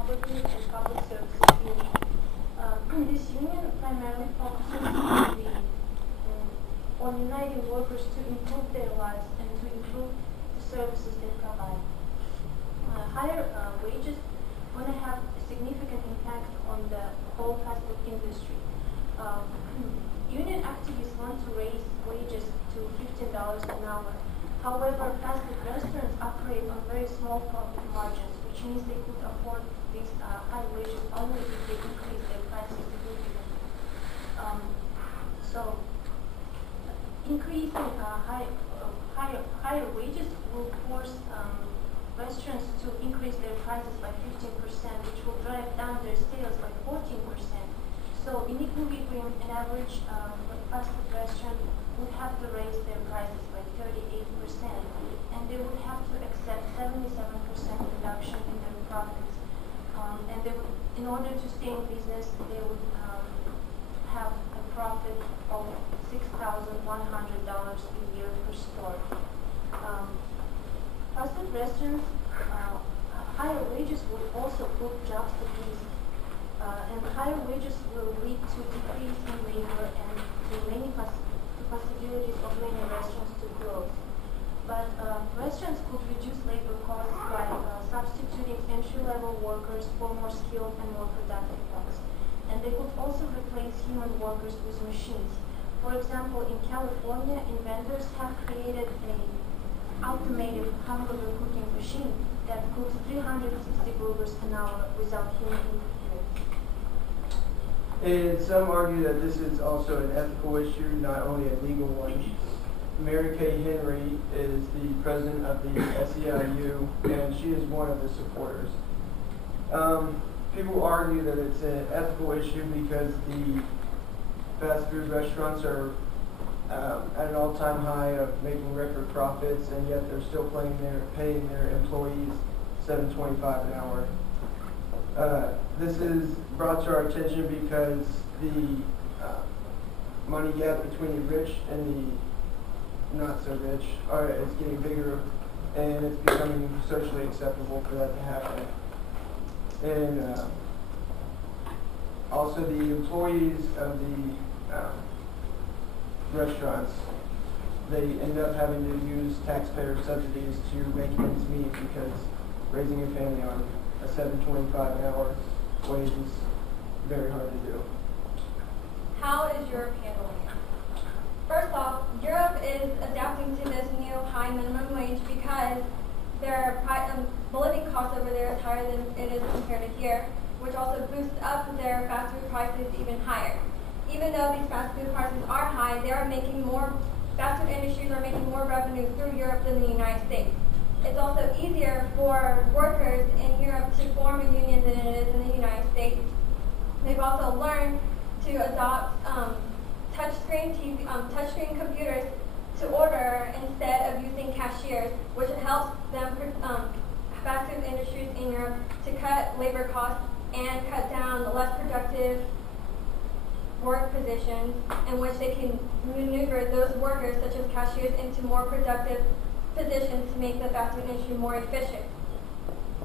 public good and public services union. This union primarily focuses on uniting workers to improve their lives and to improve the services they provide. Higher wages going to have a significant impact on the whole fast food industry. Union activists want to raise wages to $15 an hour. However, fast food restaurants operate on very small profit margins, which means they could afford these high wages only if they increase their prices significantly. So, increasing higher wages will force restaurants to increase their prices by 15%, which will drive down their sales by 14%. So in equilibrium, an average fast food restaurant would have to raise their prices by 38%, and they would have to accept 77% reduction in their profits. And they would, in order to stay in business, they would have a profit of $6,100 a year per store. Fast food restaurants, higher wages would also put jobs at risk. And higher wages will lead to decrease in labor and to many possibilities of many restaurants to close. But restaurants could reduce labor costs by substituting entry-level workers for more skilled and more productive ones. And they could also replace human workers with machines. For example, in California, inventors have created an automated hamburger cooking machine that cooks 360 burgers an hour without human interference. And some argue that this is also an ethical issue, not only a legal one. Mary Kay Henry is the president of the SEIU, and she is one of the supporters. People argue that it's an ethical issue because the fast food restaurants are at an all-time high of making record profits, and yet they're still paying their employees $7.25 an hour. This is brought to our attention because the money gap between the rich and the not so rich is getting bigger, and it's becoming socially acceptable for that to happen. And also the employees of the restaurants, they end up having to use taxpayer subsidies to make ends meet because raising a family on a $7.25 an hour wage is very hard to do. How is Europe handling it? First off, Europe is adapting to this new high minimum wage because their the living cost over there is higher than it is compared to here, which also boosts up their fast food prices even higher. Even though these fast food prices are high, fast food industries are making more revenue through Europe than the United States. It's also easier for workers in Europe to form a union than it is in the United States. They've also learned to adopt touchscreen computers to order instead of using cashiers, which helps them, fast food industries in Europe, to cut labor costs and cut down the less productive work positions in which they can maneuver those workers, such as cashiers, into more productive positions to make the fast food industry more efficient.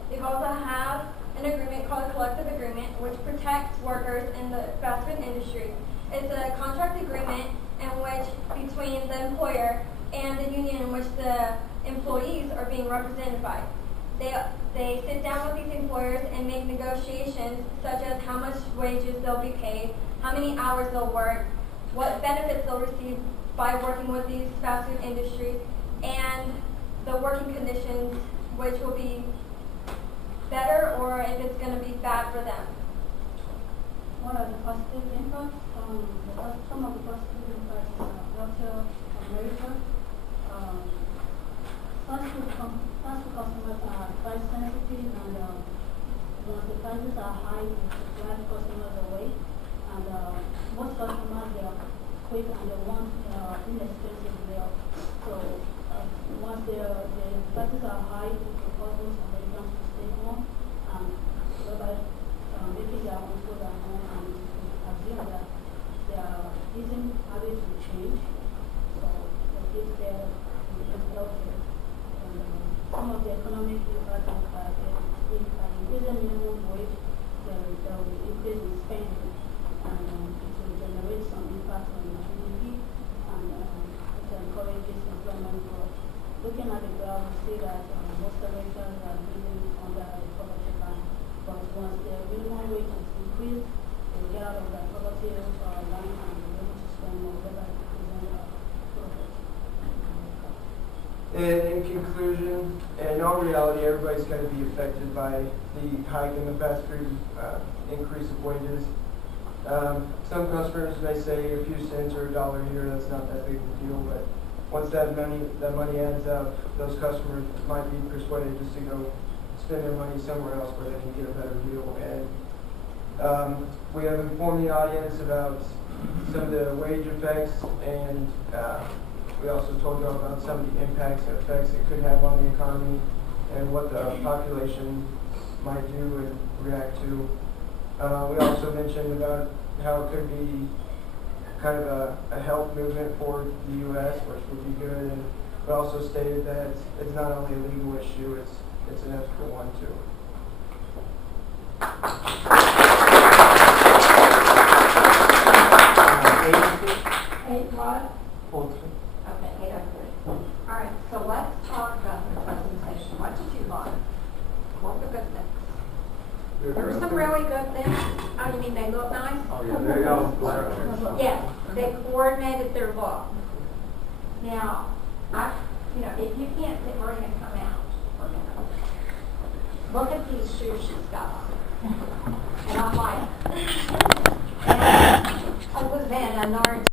They also have an agreement called a collective agreement, which protects workers in the fast food industry. It's a contract agreement in which between the employer and the union in which the employees are being represented by. They sit down with these employers and make negotiations such as how much wages they'll be paid, how many hours they'll work, what benefits they'll receive by working with these fast food industries, and the working conditions, which will be better or if it's going to be bad for them. What are the positive impacts? Some of the positive impacts welfare of labor. Fast food customers are price sensitive, and when the prices are high, it drives customers away. And most customers, they are quick and they want inexpensive meal. So once the prices are high, it will cause most Americans to stay home, and whereby making their own food at home, and assume that their eating habits will change. So they get there and healthier. Some of the economic impact of increasing minimum wage increase, they will get out of that poverty line and be able to spend more whatever is in profit. And in conclusion, in all reality, everybody's going to be affected by the hike in the fast food increase of wages. Some customers may say a few cents or $1 here, that's not that big of a deal, but once that money adds up, those customers might be persuaded just to go spend their money somewhere else where they can get a better deal. And we have informed the audience about some of the wage effects, and we also told you about some of the impacts and effects it could have on the economy and what the population might do and react to. We also mentioned about how it could be kind of a health movement for the U.S., which would be good. And we also stated that it's not only a legal issue, it's an ethical one too. Eight what? Okay, 803. All right, so let's talk about the presentation. What did you like? What were the good things? There were some really good things. Oh, you mean they look nice? Oh yeah, there you go. Yes, they coordinated their look. Now, if you can't see Maria come out for a minute, look at these shoes she's got on. And I'm like, and I was then an orange